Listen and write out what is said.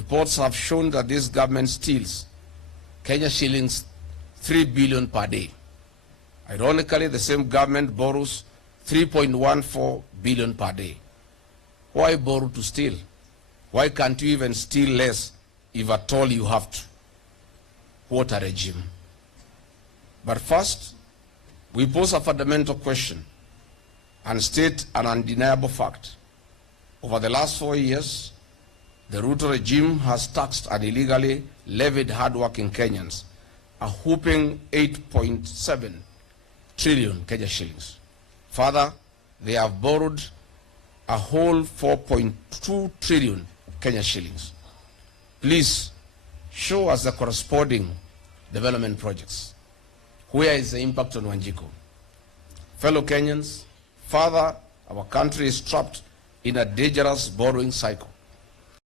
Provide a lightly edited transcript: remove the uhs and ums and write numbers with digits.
Reports have shown that this government steals Kenya shillings 3 billion per day. Ironically, the same government borrows 3.14 billion per day. Why borrow to steal? Why can't you even steal less if at all you have to? What a regime. But first, we pose a fundamental question and state an undeniable fact. Over the last 4 years, the Ruto regime has taxed and illegally levied hardworking Kenyans a whopping 8.7 trillion Kenya shillings. Further, they have borrowed a whole 4.2 trillion Kenya shillings. Please show us the corresponding development projects. Where is the impact on Wanjiko? Fellow Kenyans, further, our country is trapped in a dangerous borrowing cycle.